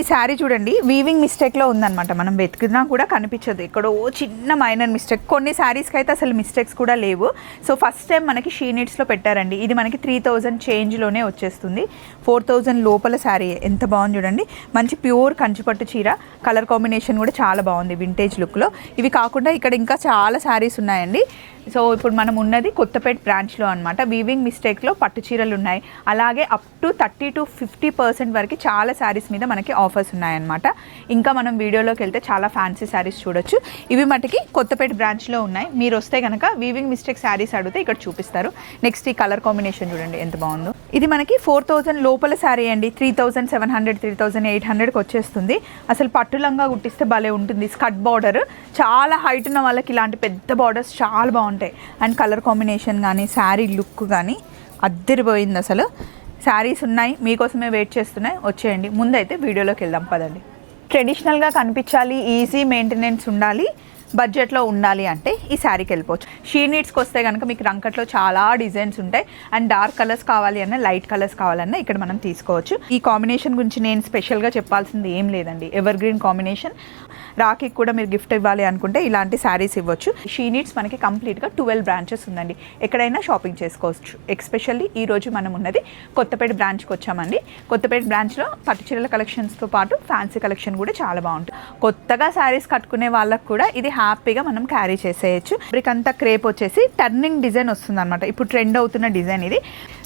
ఈ శారీ చూడండి వీవింగ్ మిస్టేక్లో ఉందన్నమాట. మనం వెతికినా కూడా కనిపించదు, ఎక్కడో చిన్న మైనర్ మిస్టేక్. కొన్ని శారీస్కి అయితే అసలు మిస్టేక్స్ కూడా లేవు. సో ఫస్ట్ టైం మనకి షీ నీడ్స్లో పెట్టారండి. ఇది మనకి 3000 చేంజ్లోనే వచ్చేస్తుంది. 4000 లోపల శారీ. ఎంత బాగుంది చూడండి, మంచి ప్యూర్ కంచిపట్టు చీర. కలర్ కాంబినేషన్ కూడా చాలా బాగుంది వింటేజ్ లుక్లో. ఇవి కాకుండా ఇక్కడ ఇంకా చాలా శారీస్ ఉన్నాయండి. సో ఇప్పుడు మనం ఉన్నది కొత్తపేట బ్రాంచ్లో అనమాట. వీవింగ్ మిస్టేక్లో పట్టు చీరలు ఉన్నాయి. అలాగే అప్ టు 30 to 50% వరకు చాలా శారీస్ మీద మనకి ఆఫర్స్ ఉన్నాయన్నమాట. ఇంకా మనం వీడియోలోకి వెళ్తే చాలా ఫ్యాన్సీ శారీస్ చూడొచ్చు. ఇవి మటుకి కొత్తపేట బ్రాంచ్లో ఉన్నాయి. మీరు వస్తే కనుక వీవింగ్ మిస్టేక్ శారీస్ అడిగితే ఇక్కడ చూపిస్తారు. నెక్స్ట్ ఈ కలర్ కాంబినేషన్ చూడండి ఎంత బాగుందో. ఇది మనకి 4000 లోపల శారీ అండి. 3700 3800కి వచ్చేస్తుంది. అసలు పట్టులంగా కుట్టిస్తే భలే ఉంటుంది. స్కర్ట్ బార్డర్, చాలా హైట్ ఉన్న వాళ్ళకి ఇలాంటి పెద్ద బార్డర్స్ చాలా బాగుంటాయి. అండ్ కలర్ కాంబినేషన్ కానీ శారీ లుక్ కానీ అద్దరిపోయింది అసలు. శారీస్ ఉన్నాయి, మీకోసమే వెయిట్ చేస్తున్నాయి, వచ్చేయండి. ముందైతే వీడియోలోకి వెళ్దాం పదండి. ట్రెడిషనల్గా కనిపించాలి, ఈజీ మెయింటెనెన్స్ ఉండాలి, బడ్జెట్లో ఉండాలి అంటే ఈ శారీకి వెళ్ళిపోవచ్చు. షీ నీడ్స్కి వస్తే కనుక మీకు రంకట్లో చాలా డిజైన్స్ ఉంటాయి. అండ్ డార్క్ కలర్స్ కావాలి అన్నా, లైట్ కలర్స్ కావాలన్నా ఇక్కడ మనం తీసుకోవచ్చు. ఈ కాంబినేషన్ గురించి నేను స్పెషల్గా చెప్పాల్సింది ఏం లేదండి. Ever green combination. రాఖీకి కూడా మీరు గిఫ్ట్ ఇవ్వాలి అనుకుంటే ఇలాంటి శారీస్ ఇవ్వచ్చు. షీ నీడ్స్ మనకి కంప్లీట్గా 12 బ్రాంచెస్ ఉందండి. ఎక్కడైనా షాపింగ్ చేసుకోవచ్చు. ఎస్పెషల్లీ ఈరోజు మనం ఉన్నది కొత్తపేట బ్రాంచ్కి వచ్చామండి. కొత్తపేట బ్రాంచ్లో పట్టు చీరల కలెక్షన్స్తో పాటు ఫ్యాన్సీ కలెక్షన్ కూడా చాలా బాగుంటుంది. కొత్తగా శారీస్ కట్టుకునే వాళ్ళకు కూడా ఇది హ్యాపీగా మనం క్యారీ చేసేయచ్చు. ఫ్యాబ్రిక్ అంతా క్రేప్ వచ్చేసి టర్నింగ్ డిజైన్ వస్తుంది అనమాట. ఇప్పుడు ట్రెండ్ అవుతున్న డిజైన్ ఇది.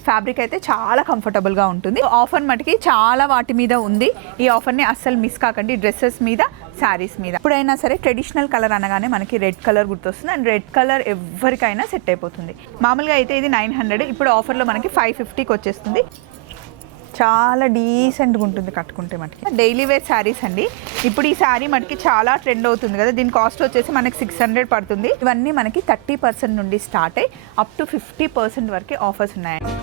ఫ్యాబ్రిక్ అయితే చాలా కంఫర్టబుల్గా ఉంటుంది. ఆఫర్ మటుకి చాలా వాటి మీద ఉంది. ఈ ఆఫర్ని అస్సలు మిస్ కాకండి. డ్రెస్సెస్ మీద, శారీస్ మీద. ఎప్పుడైనా సరే ట్రెడిషనల్ కలర్ అనగానే మనకి రెడ్ కలర్ గుర్తొస్తుంది. అండ్ రెడ్ కలర్ ఎవరికైనా సెట్ అయిపోతుంది. మామూలుగా అయితే ఇది 900, ఇప్పుడు ఆఫర్లో మనకి 550కి వచ్చేస్తుంది. చాలా డీసెంట్గా ఉంటుంది కట్టుకుంటే మనకి. డైలీ వేర్ శారీస్ అండి. ఇప్పుడు ఈ శారీ మనకి చాలా ట్రెండ్ అవుతుంది కదా. దీని కాస్ట్ వచ్చేసి మనకి 600 పడుతుంది. ఇవన్నీ మనకి 30% నుండి స్టార్ట్ అయ్యి అప్ టు 50% వరకు ఆఫర్స్ ఉన్నాయండి.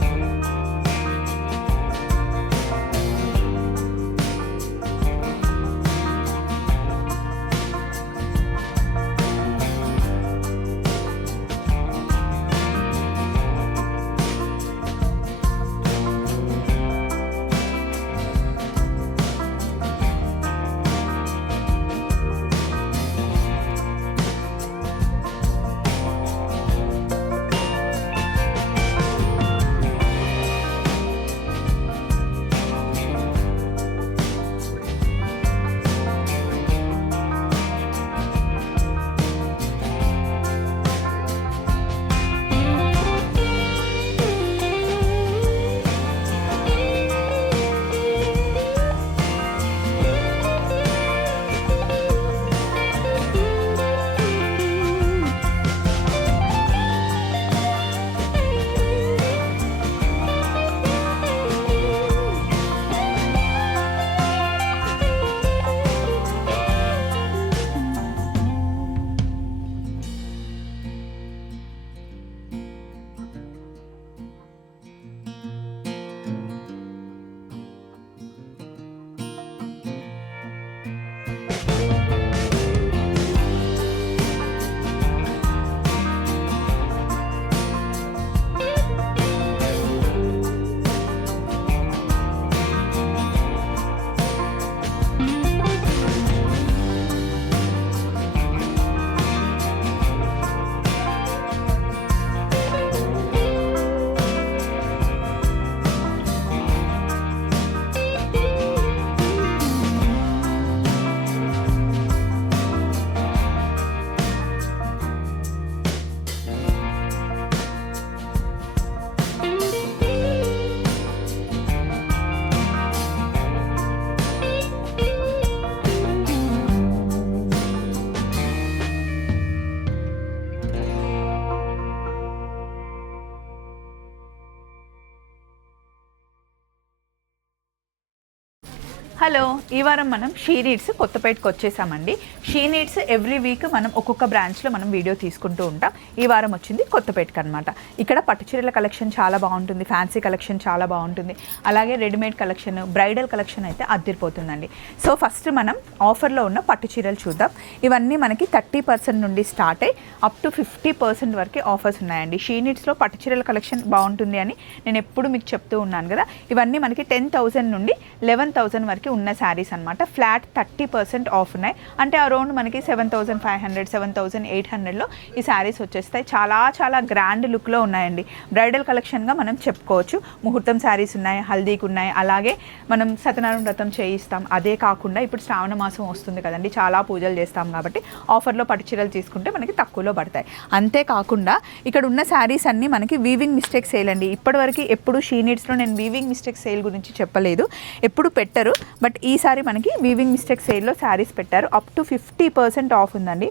హలో, ఈ వారం మనం షీ నీడ్స్ కొత్తపేటకు వచ్చేసామండి. షీ నీడ్స్ ఎవ్రీ వీక్ మనం ఒక్కొక్క బ్రాంచ్లో మనం వీడియో తీసుకుంటూ ఉంటాం. ఈ వారం వచ్చింది కొత్తపేటకు అనమాట. ఇక్కడ పట్టు చీరల కలెక్షన్ చాలా బాగుంటుంది, ఫ్యాన్సీ కలెక్షన్ చాలా బాగుంటుంది, అలాగే రెడీమేడ్ కలెక్షన్, బ్రైడల్ కలెక్షన్ అయితే అద్దరిపోతుందండి. సో ఫస్ట్ మనం ఆఫర్లో ఉన్న పట్టు చీరలు చూద్దాం. ఇవన్నీ మనకి 30% నుండి స్టార్ట్ అయ్యి అప్ టు 50% వరకు ఆఫర్స్ ఉన్నాయండి. షీ నీడ్స్లో పట్టు చీరల కలెక్షన్ బాగుంటుంది అని నేను ఎప్పుడు మీకు చెప్తూ ఉన్నాను కదా. ఇవన్నీ మనకి 10,000 నుండి 11,000 వరకు ఉన్న శారీస్ అనమాట. ఫ్లాట్ 30% ఆఫ్ ఉన్నాయి. అంటే అరౌండ్ మనకి 7500 7800లో ఈ శారీస్ వచ్చేస్తాయి. చాలా చాలా గ్రాండ్ లుక్లో ఉన్నాయండి. బ్రైడల్ కలెక్షన్గా మనం చెప్పుకోవచ్చు. ముహూర్తం శారీస్ ఉన్నాయి, హల్దీకి ఉన్నాయి, అలాగే మనం సత్యనారాయణ వ్రతం చేయిస్తాం. అదే కాకుండా ఇప్పుడు శ్రావణ మాసం వస్తుంది కదండి, చాలా పూజలు చేస్తాం కాబట్టి ఆఫర్లో పట్టు చీరలు తీసుకుంటే మనకి తక్కువలో పడతాయి. అంతేకాకుండా ఇక్కడ ఉన్న శారీస్ అన్నీ మనకి వీవింగ్ మిస్టేక్ సేల్ అండి. ఇప్పటివరకు ఎప్పుడు షీ నీడ్స్లో నేను వీవింగ్ మిస్టేక్ సేల్ గురించి చెప్పలేదు, ఎప్పుడు పెట్టరు. బట్ ఈసారి మనకి వీవింగ్ మిస్టేక్ సేల్లో శారీస్ పెట్టారు. అప్ టు 50% ఆఫ్ ఉందండి.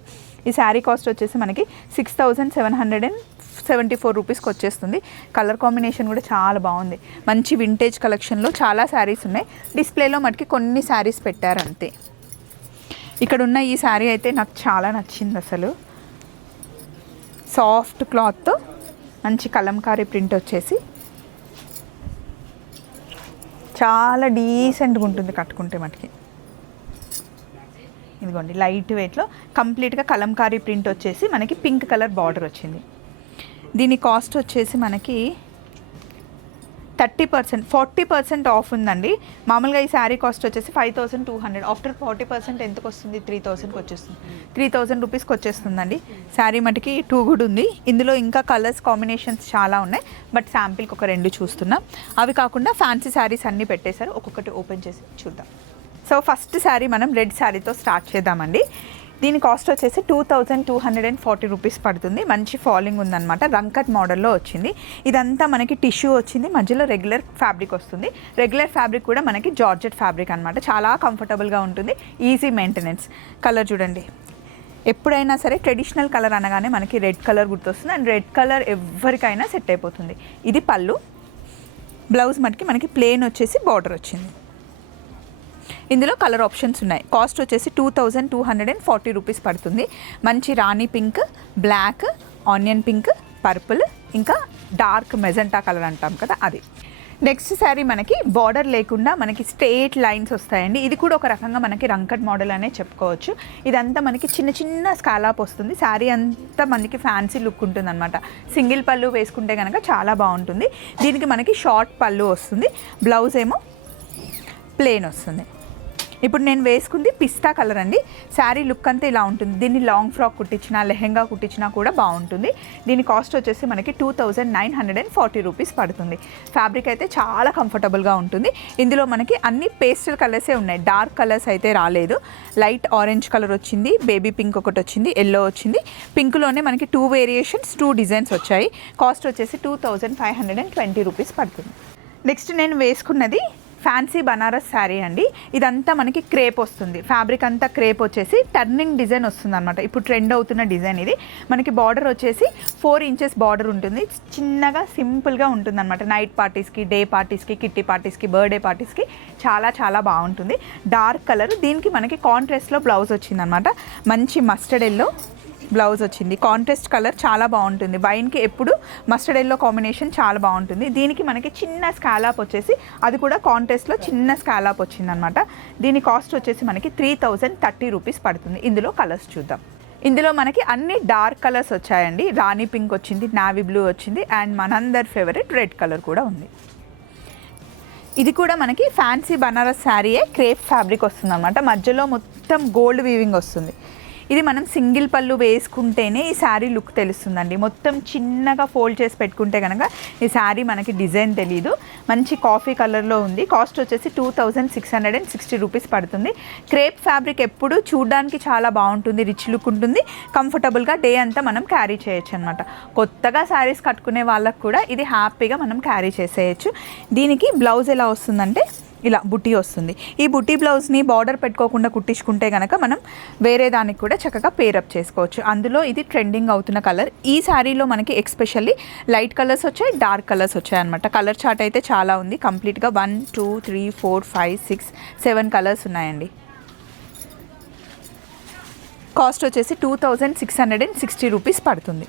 ఈ శారీ కాస్ట్ వచ్చేసి మనకి 6774 రూపీస్కి వచ్చేస్తుంది. కలర్ కాంబినేషన్ కూడా చాలా బాగుంది. మంచి వింటేజ్ కలెక్షన్లో చాలా శారీస్ ఉన్నాయి. డిస్ప్లేలో మనకి కొన్ని శారీస్ పెట్టారు అంతే. ఇక్కడ ఉన్న ఈ శారీ అయితే నాకు చాలా నచ్చింది. అసలు సాఫ్ట్ క్లాత్తో మంచి కలంకారీ ప్రింట్ వచ్చేసి చాలా డీసెంట్గా ఉంటుంది కట్టుకుంటే మటుకి. ఇదిగోండి లైట్ వెయిట్లో కంప్లీట్గా కలంకారీ ప్రింట్ వచ్చేసి మనకి పింక్ కలర్ బార్డర్ వచ్చింది. దీని కాస్ట్ వచ్చేసి మనకి 40% ఆఫ్ ఉందండి. మామూలుగా ఈ శారీ కాస్ట్ వచ్చేసి 5200. ఆఫ్టర్ 40% ఎంతకు వస్తుంది? 3000కి వచ్చేస్తుంది. 3000 రూపీస్కి వచ్చేస్తుందండి. శారీ మటుకి టూ గుడ్ ఉంది. ఇందులో ఇంకా కలర్స్ కాంబినేషన్స్ చాలా ఉన్నాయి. బట్ శాంపిల్కి ఒక 2 చూస్తున్నాం. అవి కాకుండా ఫ్యాన్సీ శారీస్ అన్నీ పెట్టేశారు. ఒక్కొక్కటి ఓపెన్ చేసి చూద్దాం. సో ఫస్ట్ శారీ మనం రెడ్ శారీతో స్టార్ట్ చేద్దామండి. దీని కాస్ట్ వచ్చేసి 2240 రూపీస్ పడుతుంది. మంచి ఫాలింగ్ ఉందన్నమాట. రంకట్ మోడల్లో వచ్చింది. ఇదంతా మనకి టిష్యూ వచ్చింది, మధ్యలో రెగ్యులర్ ఫ్యాబ్రిక్ వస్తుంది. రెగ్యులర్ ఫ్యాబ్రిక్ కూడా మనకి జార్జెట్ ఫ్యాబ్రిక్ అనమాట. చాలా కంఫర్టబుల్గా ఉంటుంది, ఈజీ మెయింటెనెన్స్. కలర్ చూడండి, ఎప్పుడైనా సరే ట్రెడిషనల్ కలర్ అనగానే మనకి రెడ్ కలర్ గుర్తొస్తుంది. అండ్ రెడ్ కలర్ ఎవరికైనా సెట్ అయిపోతుంది. ఇది పళ్ళు. బ్లౌజ్ మటుకి మనకి ప్లెయిన్ వచ్చేసి బార్డర్ వచ్చింది. ఇందులో కలర్ ఆప్షన్స్ ఉన్నాయి. కాస్ట్ వచ్చేసి 2240 రూపీస్ పడుతుంది. మంచి రాణి pink, black, onion pink, purple, ఇంకా డార్క్ మెజెంటా కలర్ అంటాం కదా అది. నెక్స్ట్ శారీ మనకి బార్డర్ లేకుండా మనకి స్ట్రేట్ లైన్స్ వస్తాయండి. ఇది కూడా ఒక రకంగా మనకి రంకట్ మోడల్ అనే చెప్పుకోవచ్చు. ఇదంతా మనకి చిన్న చిన్న స్కాలాప్ వస్తుంది. శారీ అంతా మనకి ఫ్యాన్సీ లుక్ ఉంటుంది అనమాట. సింగిల్ పళ్ళు వేసుకుంటే కనుక చాలా బాగుంటుంది. దీనికి మనకి షార్ట్ పళ్ళు వస్తుంది. బ్లౌజ్ ఏమో ప్లెయిన్ వస్తుంది. ఇప్పుడు నేను వేసుకుంది పిస్తా కలర్ అండి. శారీ లుక్ అంతా ఇలా ఉంటుంది. దీన్ని లాంగ్ ఫ్రాక్ కుట్టించినా, లెహెంగా కుట్టించినా కూడా బాగుంటుంది. దీని కాస్ట్ వచ్చేసి మనకి 2940 రూపీస్ పడుతుంది. ఫ్యాబ్రిక్ అయితే చాలా కంఫర్టబుల్గా ఉంటుంది. ఇందులో మనకి అన్ని పేస్టల్ కలర్సే ఉన్నాయి, డార్క్ కలర్స్ అయితే రాలేదు. లైట్ ఆరెంజ్ కలర్ వచ్చింది, బేబీ పింక్ ఒకటి వచ్చింది, ఎల్లో వచ్చింది. పింక్లోనే మనకి 2 వేరియేషన్స్, 2 డిజైన్స్ వచ్చాయి. కాస్ట్ వచ్చేసి 2520 రూపీస్ పడుతుంది. నెక్స్ట్ నేను వేసుకున్నది ఫ్యాన్సీ బనారస్ శారీ అండి. ఇదంతా మనకి క్రేప్ వస్తుంది. ఫ్యాబ్రిక్ అంతా క్రేప్ వచ్చేసి టర్నింగ్ డిజైన్ వస్తుంది అనమాట. ఇప్పుడు ట్రెండ్ అవుతున్న డిజైన్ ఇది. మనకి బార్డర్ వచ్చేసి 4 ఇంచెస్ బార్డర్ ఉంటుంది. చిన్నగా సింపుల్గా ఉంటుంది అనమాట. నైట్ పార్టీస్కి, డే పార్టీస్కి, కిట్టి పార్టీస్కి, బర్త్డే పార్టీస్కి చాలా చాలా బాగుంటుంది. Dark colour. దీనికి మనకి కాంట్రాస్ట్లో బ్లౌజ్ వచ్చిందనమాట. మంచి మస్టర్డ్ ఎల్లో బ్లౌజ్ వచ్చింది. కాంట్రాస్ట్ కలర్ చాలా బాగుంటుంది. వైన్కి ఎప్పుడు మస్టర్డ్ ఎల్లో కాంబినేషన్ చాలా బాగుంటుంది. దీనికి మనకి చిన్న స్కాలాప్ వచ్చేసి అది కూడా కాంట్రాస్ట్లో చిన్న స్కాలాప్ వచ్చిందనమాట. దీని కాస్ట్ వచ్చేసి మనకి 3030 రూపీస్ పడుతుంది. ఇందులో కలర్స్ చూద్దాం. ఇందులో మనకి అన్ని డార్క్ కలర్స్ వచ్చాయండి. రాణి పింక్ వచ్చింది, నావీ బ్లూ వచ్చింది, అండ్ మనందరి ఫేవరెట్ రెడ్ కలర్ కూడా ఉంది. ఇది కూడా మనకి ఫ్యాన్సీ బనారస్ శారీయే, క్రేప్ ఫ్యాబ్రిక్ వస్తుంది అనమాట. మధ్యలో మొత్తం గోల్డ్ వీవింగ్ వస్తుంది. ఇది మనం సింగిల్ పళ్ళు వేసుకుంటేనే ఈ శారీ లుక్ తెలుస్తుందండి. మొత్తం చిన్నగా ఫోల్డ్ చేసి పెట్టుకుంటే కనుక ఈ శారీ మనకి డిజైన్ తెలీదు. మంచి కాఫీ కలర్లో ఉంది. కాస్ట్ వచ్చేసి 2660 రూపీస్ పడుతుంది. క్రేప్ ఫ్యాబ్రిక్ ఎప్పుడు చూడడానికి చాలా బాగుంటుంది, రిచ్ లుక్ ఉంటుంది, కంఫర్టబుల్గా డే అంతా మనం క్యారీ చేయొచ్చు అనమాట. కొత్తగా శారీస్ కట్టుకునే వాళ్ళకు కూడా ఇది హ్యాపీగా మనం క్యారీ చేసేయచ్చు. దీనికి బ్లౌజ్ ఎలా వస్తుందంటే ఇలా బుట్టి వస్తుంది. ఈ బుట్టి బ్లౌజ్ని బార్డర్ పెట్టుకోకుండా కుట్టించుకుంటే కనుక మనం వేరే దానికి కూడా చక్కగా పేరప్ చేసుకోవచ్చు. అందులో ఇది ట్రెండింగ్ అవుతున్న కలర్. ఈ శారీలో మనకి ఎక్స్పెషల్లీ లైట్ కలర్స్ వచ్చాయి, డార్క్ కలర్స్ వచ్చాయి అనమాట. కలర్ చార్ట్ అయితే చాలా ఉంది. కంప్లీట్గా 1 2 3 4 5 6 7 కలర్స్ ఉన్నాయండి. కాస్ట్ వచ్చేసి 2660 రూపీస్ పడుతుంది.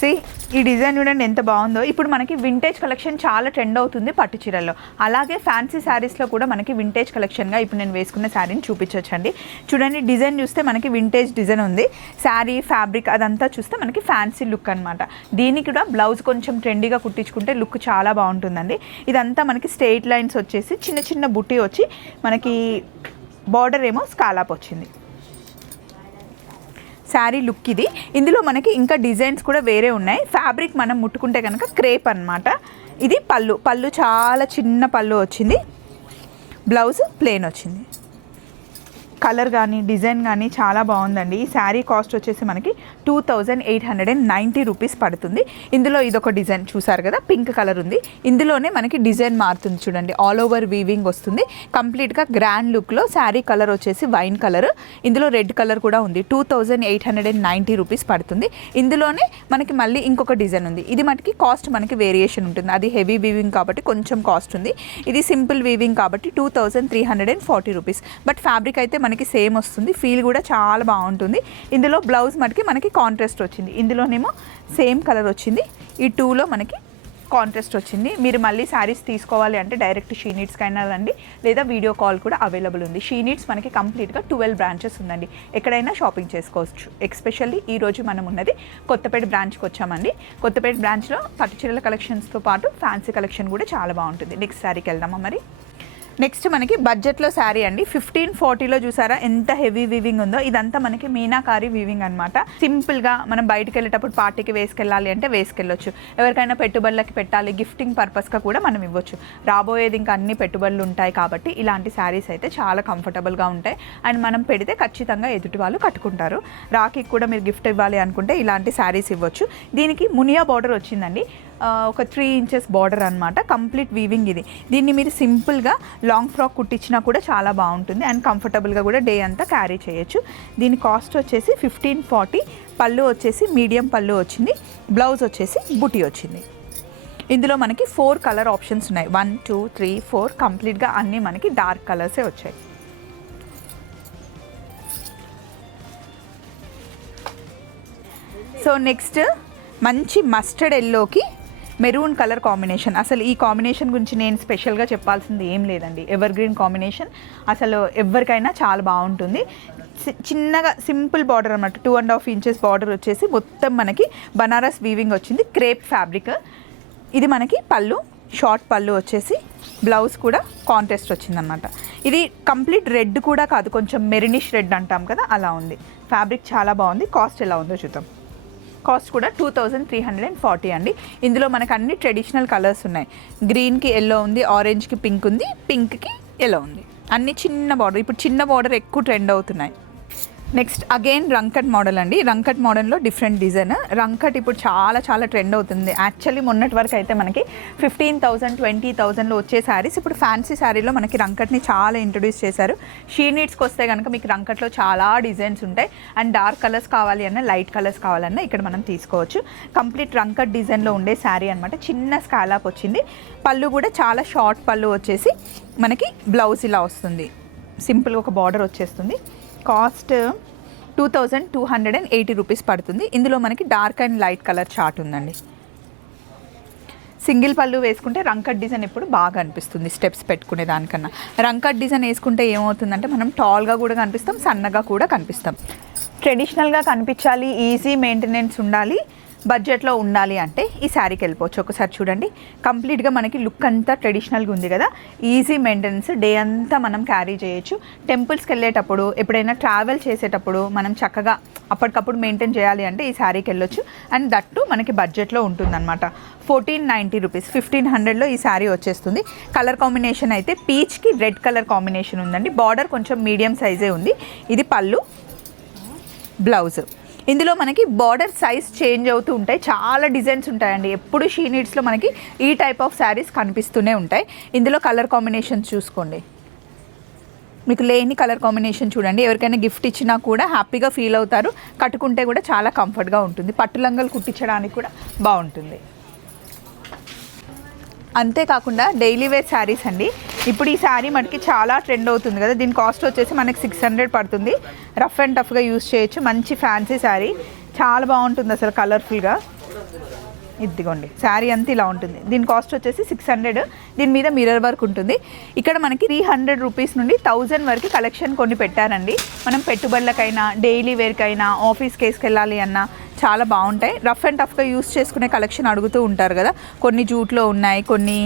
సి ఈ డిజైన్ చూడండి ఎంత బాగుందో. ఇప్పుడు మనకి వింటేజ్ కలెక్షన్ చాలా ట్రెండ్ అవుతుంది పట్టు చీరల్లో. అలాగే ఫ్యాన్సీ శారీస్లో కూడా మనకి వింటేజ్ కలెక్షన్గా ఇప్పుడు నేను వేసుకున్న శారీని చూపించవచ్చండి. చూడండి డిజైన్ చూస్తే మనకి వింటేజ్ డిజైన్ ఉంది. శారీ ఫ్యాబ్రిక్ అదంతా చూస్తే మనకి ఫ్యాన్సీ లుక్ అనమాట. దీనికి కూడా బ్లౌజ్ కొంచెం ట్రెండీగా కుట్టించుకుంటే లుక్ చాలా బాగుంటుందండి. ఇదంతా మనకి స్ట్రెయిట్ లైన్స్ వచ్చేసి చిన్న చిన్న బుట్టి వచ్చి మనకి బార్డర్ ఏమో స్కాలప్ వచ్చింది. శారీ లుక్ ఇది. ఇందులో మనకి ఇంకా డిజైన్స్ కూడా వేరే ఉన్నాయి. ఫ్యాబ్రిక్ మనం ముట్టుకుంటే కనుక క్రేప్ అనమాట. ఇది పళ్ళు చాలా చిన్న పళ్ళు వచ్చింది. బ్లౌజ్ ప్లెయిన్ వచ్చింది. కలర్ కానీ డిజైన్ కానీ చాలా బాగుందండి. ఈ శారీ కాస్ట్ వచ్చేసి మనకి 2890 రూపీస్ పడుతుంది. ఇందులో ఇదొక డిజైన్ చూసారు కదా, పింక్ కలర్ ఉంది. ఇందులోనే మనకి డిజైన్ మారుతుంది చూడండి, ఆల్ ఓవర్ వీవింగ్ వస్తుంది. కంప్లీట్గా గ్రాండ్ లుక్లో శారీ కలర్ వచ్చేసి వైన్ కలర్. ఇందులో రెడ్ కలర్ కూడా ఉంది. 2890 రూపీస్ పడుతుంది. ఇందులోనే మనకి మళ్ళీ ఇంకొక డిజైన్ ఉంది. ఇది మనకి కాస్ట్ మనకి వేరియేషన్ ఉంటుంది. అది హెవీ వీవింగ్ కాబట్టి కొంచెం కాస్ట్ ఉంది. ఇది సింపుల్ వీవింగ్ కాబట్టి 2340 రూపీస్. బట్ ఫ్యాబ్రిక్ అయితే మనకి సేమ్ వస్తుంది. ఫీల్ కూడా చాలా బాగుంటుంది. ఇందులో బ్లౌజ్ మనకి కాంట్రాస్ట్ వచ్చింది. ఇందులోనేమో సేమ్ కలర్ వచ్చింది. ఈ టూలో మనకి కాంట్రాస్ట్ వచ్చింది. మీరు మళ్ళీ శారీస్ తీసుకోవాలి అంటే డైరెక్ట్ షీ నీడ్స్కి అయినా రండి, లేదా వీడియో కాల్ కూడా అవైలబుల్ ఉంది. షీ నీడ్స్ మనకి కంప్లీట్గా 12 బ్రాంచెస్ ఉందండి. ఎక్కడైనా షాపింగ్ చేసుకోవచ్చు. ఎస్పెషల్లీ ఈరోజు మనం ఉన్నది కొత్తపేట బ్రాంచ్కి వచ్చామండి. కొత్తపేట బ్రాంచ్లో పట్టు చీరల కలెక్షన్స్తో పాటు ఫ్యాన్సీ కలెక్షన్ కూడా చాలా బాగుంటుంది. నెక్స్ట్ శారీకి వెళ్దామా మరి. నెక్స్ట్ మనకి బడ్జెట్లో శారీ అండి. 1540లో చూసారా ఎంత హెవీ వీవింగ్ ఉందో. ఇదంతా మనకి మీనాకారి వీవింగ్ అనమాట. సింపుల్గా మనం బయటకు వెళ్ళేటప్పుడు పార్టీకి వేసుకెళ్ళాలి అంటే వేసుకెళ్ళొచ్చు. ఎవరికైనా పెట్టుబడులకి పెట్టాలి, గిఫ్టింగ్ పర్పస్గా కూడా మనం ఇవ్వచ్చు. రాబోయేది ఇంకా అన్ని పెట్టుబడులు ఉంటాయి కాబట్టి ఇలాంటి శారీస్ అయితే చాలా కంఫర్టబుల్గా ఉంటాయి. అండ్ మనం పెడితే ఖచ్చితంగా ఎదుటి వాళ్ళు కట్టుకుంటారు. రాఖీకి కూడా మీరు గిఫ్ట్ ఇవ్వాలి అనుకుంటే ఇలాంటి శారీస్ ఇవ్వచ్చు. దీనికి మునియా బార్డర్ వచ్చిందండి. ఒక 3 ఇంచెస్ బార్డర్ అనమాట. కంప్లీట్ వీవింగ్ ఇది. దీన్ని మీరు సింపుల్గా లాంగ్ ఫ్రాక్ కుట్టించినా కూడా చాలా బాగుంటుంది. అండ్ కంఫర్టబుల్గా కూడా డే అంతా క్యారీ చేయొచ్చు. దీని కాస్ట్ వచ్చేసి 1540. పళ్ళు వచ్చేసి మీడియం పళ్ళు వచ్చింది. బ్లౌజ్ వచ్చేసి బుటీ వచ్చింది. ఇందులో మనకి 4 కలర్ ఆప్షన్స్ ఉన్నాయి. 1 2 3 4 కంప్లీట్గా అన్నీ మనకి డార్క్ కలర్సే వచ్చాయి. సో నెక్స్ట్ మంచి మస్టర్డ్ ఎల్లోకి మెరూన్ కలర్ కాంబినేషన్. అసలు ఈ కాంబినేషన్ గురించి నేను స్పెషల్గా చెప్పాల్సింది ఏం లేదండి. Ever green combination. అసలు ఎవరికైనా చాలా బాగుంటుంది. చిన్నగా సింపుల్ బార్డర్ అన్నమాట. 2.5 ఇంచెస్ బార్డర్ వచ్చేసి మొత్తం మనకి బనారస్ వీవింగ్ వచ్చింది. Crepe fabric. ఇది మనకి పళ్ళు, షార్ట్ పళ్ళు వచ్చేసి బ్లౌజ్ కూడా కాంట్రాస్ట్ వచ్చిందనమాట. ఇది కంప్లీట్ రెడ్ కూడా కాదు, కొంచెం మెరినిష్ రెడ్ అంటాం కదా, అలా ఉంది. ఫ్యాబ్రిక్ చాలా బాగుంది. కాస్ట్ ఎలా ఉందో చూద్దాం. కాస్ట్ కూడా 2340 అండి. ఇందులో మనకు అన్ని ట్రెడిషనల్ కలర్స్ ఉన్నాయి. గ్రీన్కి ఎల్లో ఉంది, ఆరెంజ్కి పింక్ ఉంది, పింక్కి ఎల్లో ఉంది. అన్ని చిన్న బార్డర్. ఇప్పుడు చిన్న బార్డర్ ఎక్కువ ట్రెండ్ అవుతున్నాయి. నెక్స్ట్ అగైన్ రంకట్ మోడల్ అండి. రంకట్ మోడల్లో డిఫరెంట్ డిజైన్. రంకట్ ఇప్పుడు చాలా చాలా ట్రెండ్ అవుతుంది. యాక్చువల్లీ మొన్నటి వరకు అయితే మనకి 15,000 20,000లో వచ్చే శారీస్ ఇప్పుడు ఫ్యాన్సీ శారీలో మనకి రంకట్ని చాలా ఇంట్రొడ్యూస్ చేశారు. షీ నీడ్స్కి వస్తే కనుక మీకు రంకట్లో చాలా డిజైన్స్ ఉంటాయి. అండ్ డార్క్ కలర్స్ కావాలి అన్నా, లైట్ కలర్స్ కావాలన్నా ఇక్కడ మనం తీసుకోవచ్చు. కంప్లీట్ రంకట్ డిజైన్లో ఉండే శారీ అనమాట. చిన్న స్కాలప్ వచ్చింది. పళ్ళు కూడా చాలా షార్ట్ పళ్ళు వచ్చేసి మనకి బ్లౌజ్ ఇలా వస్తుంది. సింపుల్గా ఒక బార్డర్ వచ్చేస్తుంది. కాస్ట్ 2280 రూపీస్ పడుతుంది. ఇందులో మనకి dark and light colour chart ఉందండి. సింగిల్ పళ్ళు వేసుకుంటే రంకట్ డిజైన్ ఎప్పుడు బాగా అనిపిస్తుంది స్టెప్స్ పెట్టుకునే దానికన్నా. రంకట్ డిజైన్ వేసుకుంటే ఏమవుతుందంటే మనం టాల్గా కూడా కనిపిస్తాం, సన్నగా కూడా కనిపిస్తాం. ట్రెడిషనల్గా కనిపించాలి, ఈజీ మెయింటెనెన్స్ ఉండాలి, బడ్జెట్లో ఉండాలి అంటే ఈ శారీకి వెళ్ళిపోవచ్చు. ఒకసారి చూడండి. కంప్లీట్గా మనకి లుక్ అంతా ట్రెడిషనల్గా ఉంది కదా. ఈజీ మెయింటెనెన్స్, డే అంతా మనం క్యారీ చేయొచ్చు. టెంపుల్స్కి వెళ్ళేటప్పుడు, ఎప్పుడైనా ట్రావెల్ చేసేటప్పుడు మనం చక్కగా అప్పటికప్పుడు మెయింటైన్ చేయాలి అంటే ఈ శారీకి వెళ్ళొచ్చు. అండ్ దట్టు మనకి బడ్జెట్లో ఉంటుందన్నమాట. 1490 రూపీస్, 1500లో ఈ శారీ వచ్చేస్తుంది. కలర్ కాంబినేషన్ అయితే పీచ్కి రెడ్ కలర్ కాంబినేషన్ ఉందండి. బార్డర్ కొంచెం మీడియం సైజే ఉంది. ఇది పళ్ళు, బ్లౌజ్. ఇందులో మనకి బార్డర్ సైజ్ చేంజ్ అవుతూ ఉంటాయి. చాలా డిజైన్స్ ఉంటాయండి. ఎప్పుడు షీ నీడ్స్లో మనకి ఈ టైప్ ఆఫ్ శారీస్ కనిపిస్తూనే ఉంటాయి. ఇందులో కలర్ కాంబినేషన్స్ చూసుకోండి. మీకు లేని కలర్ కాంబినేషన్ చూడండి. ఎవరికైనా గిఫ్ట్ ఇచ్చినా కూడా హ్యాపీగా ఫీల్ అవుతారు. కట్టుకుంటే కూడా చాలా కంఫర్ట్గా ఉంటుంది. పట్టు లంగలు కుట్టించడానికి కూడా బాగుంటుంది. అంతేకాకుండా డైలీ వేర్ శారీస్ అండి. ఇప్పుడు ఈ శారీ మనకి చాలా ట్రెండ్ అవుతుంది కదా. దీని కాస్ట్ వచ్చేసి మనకి 600 పడుతుంది. రఫ్ అండ్ టఫ్గా యూస్ చేయొచ్చు. మంచి ఫ్యాన్సీ శారీ, చాలా బాగుంటుంది అసలు కలర్ఫుల్గా. ఇదిగోండి శారీ అంతా ఇలా ఉంటుంది. దీని కాస్ట్ వచ్చేసి 600. దీని మీద మిర్రర్ వర్క్ ఉంటుంది. ఇక్కడ మనకి 300 రూపీస్ నుండి 1000 వరకు కలెక్షన్ కొన్ని పెట్టారండి. మనం పెట్టుబడులకైనా డైలీ వేర్కైనా ఆఫీస్ కేసుకి వెళ్ళాలి అన్నా చాలా బాగుంటాయి. రఫ్ అండ్ టఫ్గా యూస్ చేసుకునే కలెక్షన్ అడుగుతూ ఉంటారు కదా. కొన్ని జూట్లో ఉన్నాయి, కొన్ని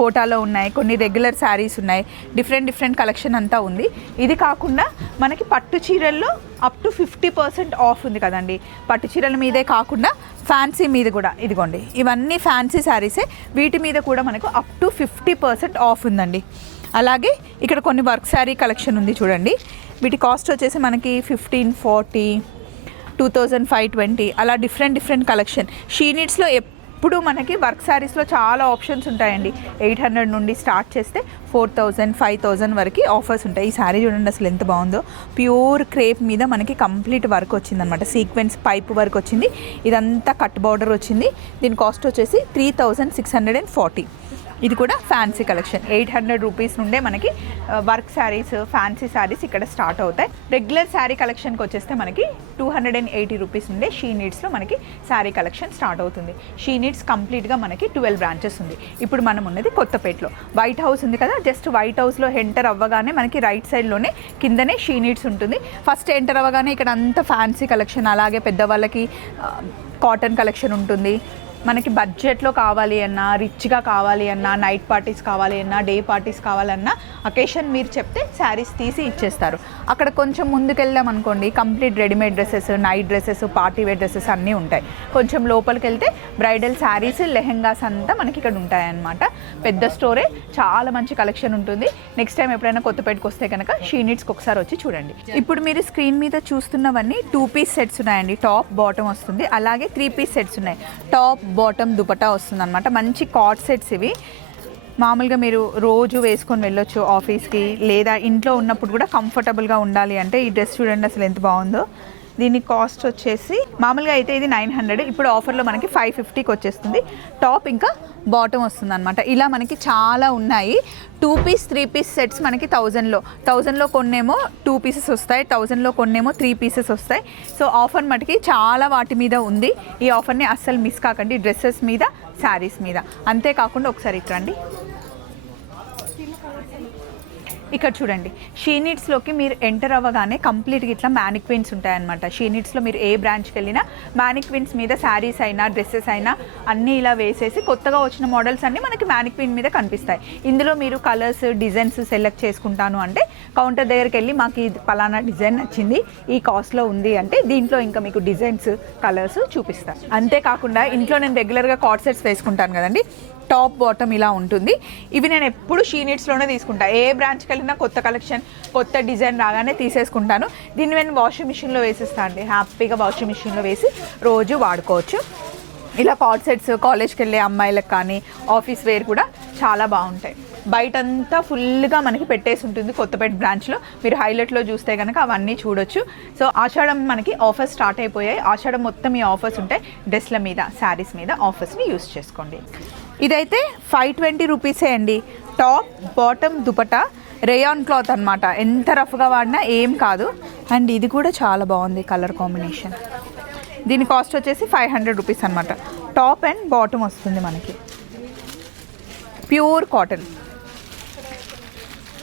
కోటాలో ఉన్నాయి, కొన్ని రెగ్యులర్ శారీస్ ఉన్నాయి. డిఫరెంట్ కలెక్షన్ అంతా ఉంది. ఇది కాకుండా మనకి పట్టు చీరల్లో అప్ టు 50% ఆఫ్ ఉంది కదండి. పట్టు చీరల మీదే కాకుండా ఫ్యాన్సీ మీద కూడా ఇదిగోండి, ఇవన్నీ ఫ్యాన్సీ శారీసే. వీటి మీద కూడా మనకు అప్ టు 50% ఆఫ్ ఉందండి. అలాగే ఇక్కడ కొన్ని వర్క్ శారీ కలెక్షన్ ఉంది చూడండి. వీటి కాస్ట్ వచ్చేసి మనకి 1540, 2520 అలా డిఫరెంట్ కలెక్షన్. షీ నీడ్స్లో ఎప్పుడు మనకి వర్క్ శారీస్లో చాలా ఆప్షన్స్ ఉంటాయండి. 800 నుండి స్టార్ట్ చేస్తే 4000, 5000 వరకు ఆఫర్స్ ఉంటాయి. ఈ శారీ చూడండి అసలు ఎంత బాగుందో. ప్యూర్ క్రేప్ మీద మనకి కంప్లీట్ వర్క్ వచ్చిందనమాట. సీక్వెన్స్ పైప్ వర్క్ వచ్చింది. ఇదంతా కట్ బార్డర్ వచ్చింది. దీని కాస్ట్ వచ్చేసి 3640. ఇది కూడా ఫ్యాన్సీ కలెక్షన్. 800 రూపీస్ నుండే మనకి వర్క్ శారీస్, ఫ్యాన్సీ శారీస్ ఇక్కడ స్టార్ట్ అవుతాయి. రెగ్యులర్ శారీ కలెక్షన్కి వచ్చేస్తే మనకి 280 రూపీస్ నుండే షీ నీడ్స్లో మనకి శారీ కలెక్షన్ స్టార్ట్ అవుతుంది. షీ నీడ్స్ కంప్లీట్గా మనకి 12 బ్రాంచెస్ ఉంది. ఇప్పుడు మనం ఉన్నది కొత్తపేటలో. వైట్ హౌస్ ఉంది కదా, జస్ట్ వైట్ హౌస్లో ఎంటర్ అవ్వగానే మనకి రైట్ సైడ్లోనే కిందనే షీ నీడ్స్ ఉంటుంది. ఫస్ట్ ఎంటర్ అవ్వగానే ఇక్కడ అంతా ఫ్యాన్సీ కలెక్షన్, అలాగే పెద్దవాళ్ళకి కాటన్ కలెక్షన్ ఉంటుంది. మనకి బడ్జెట్లో కావాలి అన్నా, రిచ్గా కావాలి అన్నా, నైట్ పార్టీస్ కావాలి అన్నా, డే పార్టీస్ కావాలన్నా అకేషన్ మీరు చెప్తే శారీస్ తీసి ఇచ్చేస్తారు. అక్కడ కొంచెం ముందుకెళ్ళాం అనుకోండి, complete readymade dresses, night dresses, party wear dresses అన్నీ ఉంటాయి. కొంచెం లోపలికి వెళ్తే బ్రైడల్ శారీస్, లెహెంగాస్ అంతా మనకి ఇక్కడ ఉంటాయన్నమాట. పెద్ద స్టోరే, చాలా మంచి కలెక్షన్ ఉంటుంది. నెక్స్ట్ టైం ఎప్పుడైనా కొత్తపేటకు వస్తే కనుక షీ నీడ్స్కి ఒకసారి వచ్చి చూడండి. ఇప్పుడు మీరు స్క్రీన్ మీద చూస్తున్నవన్నీ 2 పీస్ సెట్స్ ఉన్నాయండి. టాప్ బాటమ్ వస్తుంది. అలాగే 3 పీస్ సెట్స్ ఉన్నాయి. టాప్ బాటమ్ దుపట్టా వస్తుంది అనమాట. మంచి కాట్ సెట్స్ ఇవి. మామూలుగా మీరు రోజు వేసుకొని వెళ్ళొచ్చు ఆఫీస్కి, లేదా ఇంట్లో ఉన్నప్పుడు కూడా కంఫర్టబుల్గా ఉండాలి అంటే ఈ డ్రెస్ చూడండి అసలు ఎంత బాగుందో. దీని కాస్ట్ వచ్చేసి మామూలుగా అయితే ఇది 900, ఇప్పుడు ఆఫర్లో మనకి 550కి వచ్చేస్తుంది. టాప్ ఇంకా బాటమ్ వస్తుంది అనమాట. ఇలా మనకి చాలా ఉన్నాయి. 2 పీస్ 3 పీస్ సెట్స్ మనకి 1000లో కొన్నేమో 2 పీసెస్ వస్తాయి, 1000లో కొన్నేమో 3 పీసెస్ వస్తాయి. సో ఆఫర్ మటుకి చాలా వాటి మీద ఉంది. ఈ ఆఫర్ని అస్సలు మిస్ కాకండి. డ్రెస్సెస్ మీద, శారీస్ మీద. అంతేకాకుండా ఒకసారి ఇక్కడండి, ఇక్కడ చూడండి. షీ నీడ్స్లోకి మీరు ఎంటర్ అవ్వగానే కంప్లీట్గా ఇట్లా మ్యానిక్విన్స్ ఉంటాయన్నమాట. షీ నీడ్స్లో మీరు ఏ బ్రాంచ్కి వెళ్ళినా మ్యానిక్విన్స్ మీద శారీస్ అయినా డ్రెస్సెస్ అయినా అన్నీ ఇలా వేసేసి కొత్తగా వచ్చిన మోడల్స్ అన్నీ మనకి మ్యానిక్విన్ మీద కనిపిస్తాయి. ఇందులో మీరు కలర్స్, డిజైన్స్ సెలెక్ట్ చేసుకుంటాను అంటే కౌంటర్ దగ్గరికి వెళ్ళి మాకు ఇది పలానా డిజైన్ నచ్చింది, ఈ కాస్ట్లో ఉంది అంటే దీంట్లో ఇంకా మీకు డిజైన్స్, కలర్స్ చూపిస్తాను. అంతేకాకుండా ఇంట్లో నేను రెగ్యులర్గా కాట్ సెట్స్ వేసుకుంటాను కదండి. టాప్ బాటమ్ ఇలా ఉంటుంది. ఇవి నేను ఎప్పుడు షీ నీడ్స్లోనే తీసుకుంటాను. ఏ బ్రాంచ్కి వెళ్ళినా కొత్త కలెక్షన్, కొత్త డిజైన్ రాగానే తీసేసుకుంటాను. దీన్ని నేను వాషింగ్ మిషన్లో వేసేస్తాను అండి. హ్యాపీగా వాషింగ్ మిషన్లో వేసి రోజు వాడుకోవచ్చు. ఇలా కాట్ సెట్స్ కాలేజ్కి వెళ్ళే అమ్మాయిలకు కానీ, ఆఫీస్ వేర్ కూడా చాలా బాగుంటాయి. బయటంతా ఫుల్గా మనకి పెట్టేసి ఉంటుంది కొత్తపేట బ్రాంచ్లో. మీరు హైలైట్లో చూస్తే కనుక అవన్నీ చూడొచ్చు. సో ఆషాఢం మనకి ఆఫర్స్ స్టార్ట్ అయిపోయాయి. ఆషాఢం మొత్తం ఈ ఆఫర్స్ ఉంటాయి. డ్రెస్ల మీద, శారీస్ మీద ఆఫర్స్ని యూస్ చేసుకోండి. ఇదైతే 520 రూపీసే అండి. Top bottom dupatta, rayon cloth అనమాట. ఎంత రఫ్గా వాడినా ఏం కాదు. అండ్ ఇది కూడా చాలా బాగుంది కలర్ కాంబినేషన్. దీని కాస్ట్ వచ్చేసి 500 రూపీస్ అనమాట. టాప్ అండ్ బాటమ్ వస్తుంది మనకి. Pure cotton.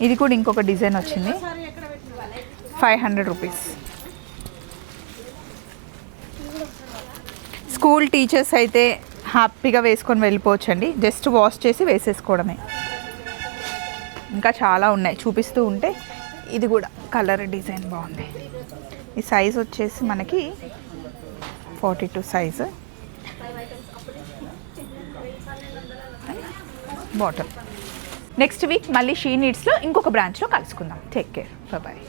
ఇది కూడా ఇంకొక డిజైన్ వచ్చింది. 500 రూపీస్. స్కూల్ టీచర్స్ అయితే హ్యాపీగా వేసుకొని వెళ్ళిపోవచ్చు అండి. జస్ట్ వాష్ చేసి వేసేసుకోవడమే. ఇంకా చాలా ఉన్నాయి చూపిస్తూ ఉంటే. ఇది కూడా కలర్ డిజైన్ బాగుంది. ఈ సైజ్ వచ్చేసి మనకి 42 సైజు. బాటమ్. నెక్స్ట్ వీక్ మళ్ళీ షీ నీడ్స్లో ఇంకొక బ్రాంచ్లో కలుసుకుందాం. Take care. బాయ్.